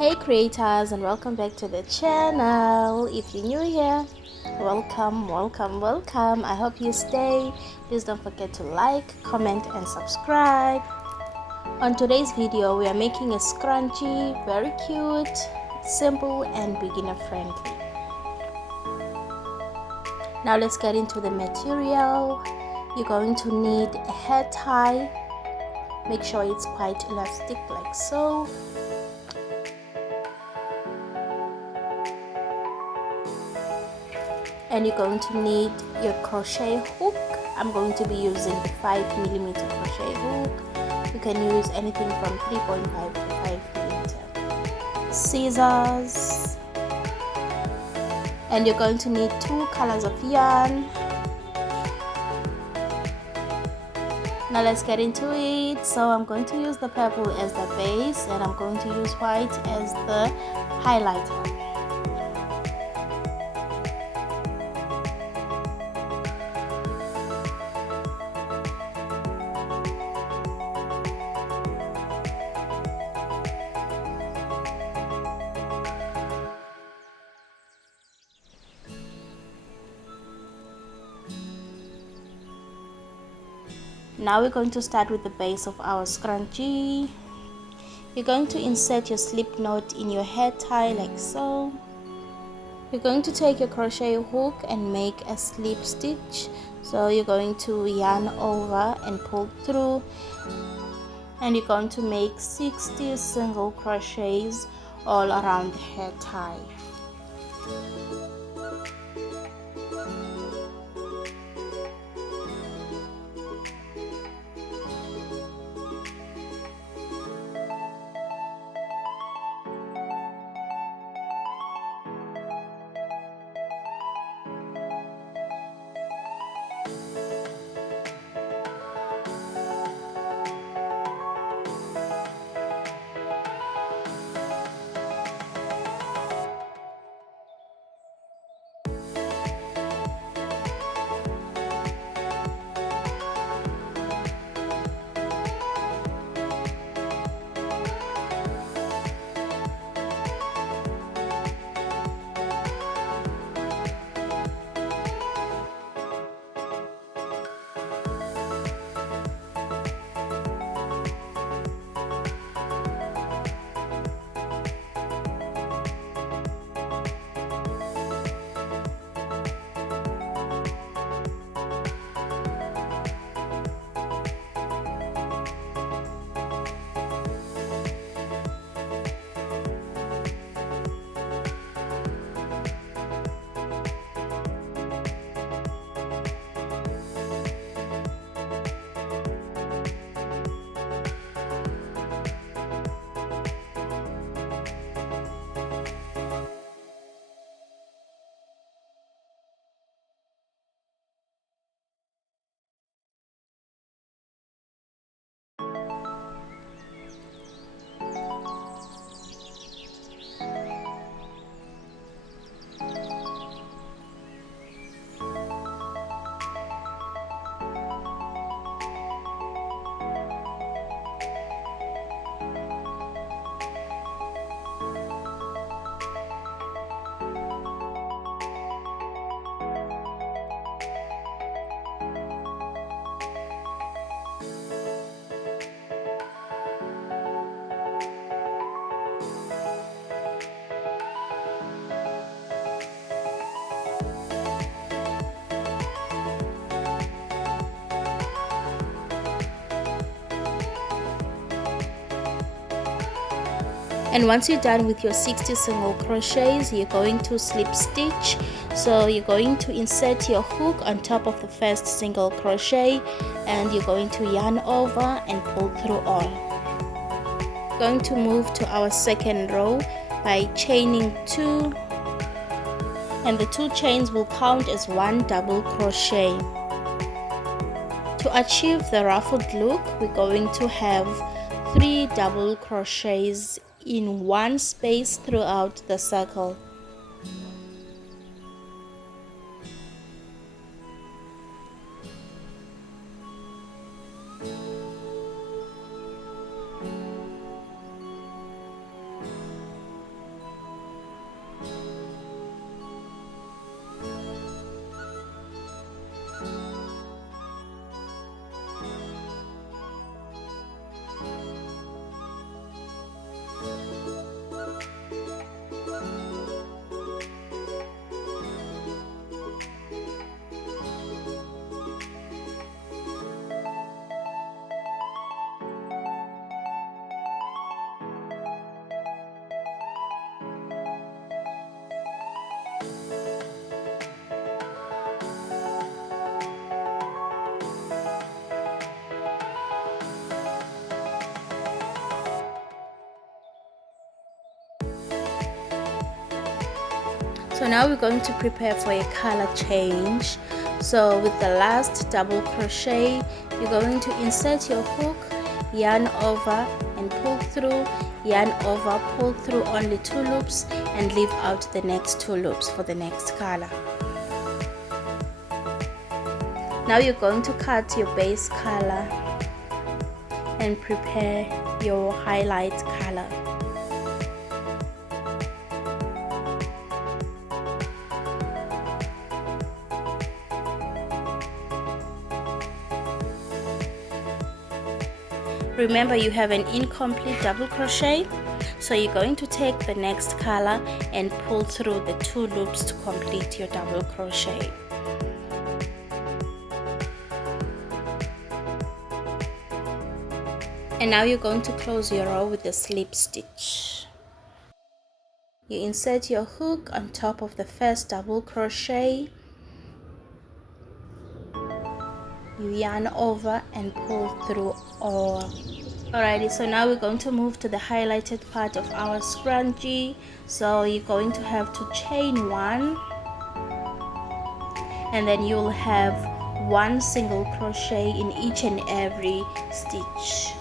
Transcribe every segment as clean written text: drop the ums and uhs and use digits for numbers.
Hey creators, and welcome back to the channel. If you're new here, welcome. I hope you stay. Please don't forget to like, comment and subscribe. On today's video we are making a scrunchie, very cute, simple and beginner friendly. Now let's get into the material. You're going to need a hair tie. Make sure it's quite elastic like so. And you're going to need your crochet hook. I'm going to be using the 5mm crochet hook. You can use anything from 3.5 to 5mm. Scissors. And you're going to need 2 colors of yarn. Now let's get into it. So I'm going to use the purple as the base and I'm going to use white as the highlighter. Now we're going to start with the base of our scrunchie. You're going to insert your slip knot in your hair tie like so. You're going to take your crochet hook and make a slip stitch. So you're going to yarn over and pull through. And you're going to make 60 single crochets all around the hair tie. And once you're done with your 60 single crochets, you're going to slip stitch. So you're going to insert your hook on top of the first single crochet and you're going to yarn over and pull through all. Going to move to our second row by chaining 2, and the 2 chains will count as 1 double crochet. To achieve the ruffled look, we're going to have 3 double crochets in one space throughout the circle. So now we're going to prepare for a color change. So with the last double crochet, you're going to insert your hook, yarn over and pull through, yarn over, pull through only 2 loops and leave out the next 2 loops for the next color. Now you're going to cut your base color and prepare your highlight color. Remember, you have an incomplete double crochet, so you're going to take the next color and pull through the 2 loops to complete your double crochet. And now you're going to close your row with a slip stitch. You insert your hook on top of the first double crochet, you yarn over and pull through all. Alrighty, so now we're going to move to the highlighted part of our scrunchie. So you're going to have to chain 1 and then you'll have 1 single crochet in each and every stitch.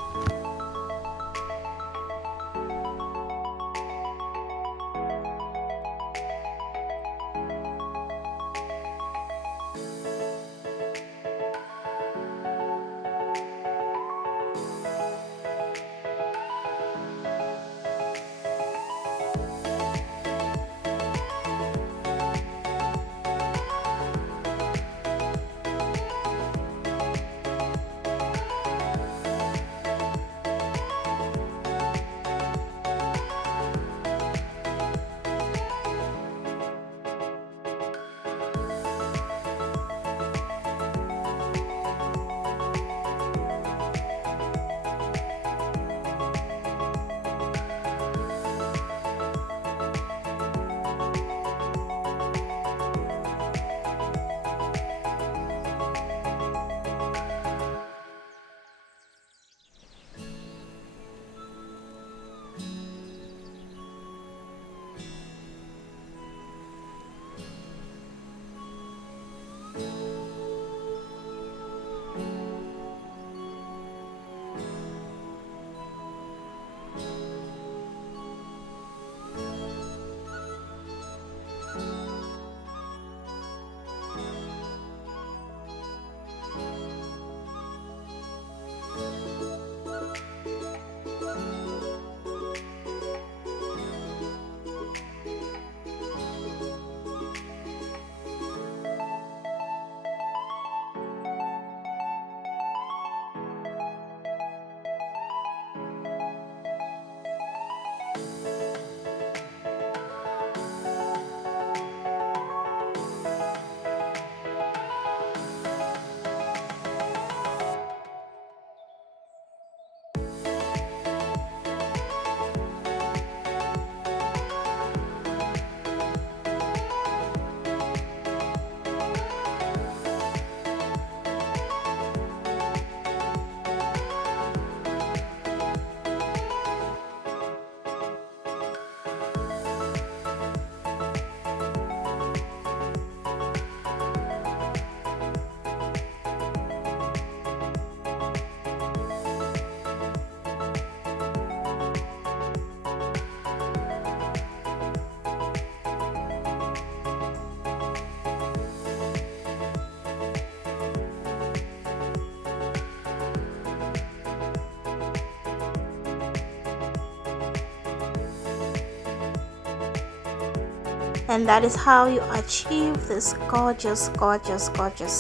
And that is how you achieve this gorgeous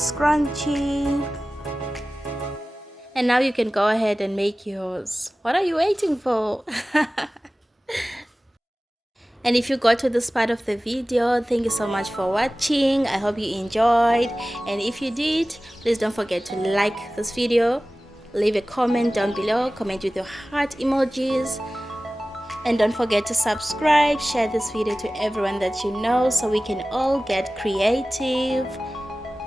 scrunchie. And now you can go ahead and make yours. What are you waiting for? And if you got to this part of the video, thank you so much for watching. I hope you enjoyed, and if you did, please don't forget to like this video, leave a comment down below, comment with your heart emojis, and don't forget to subscribe, share this video to everyone that you know so we can all get creative.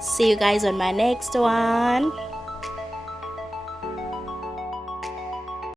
See you guys on my next one.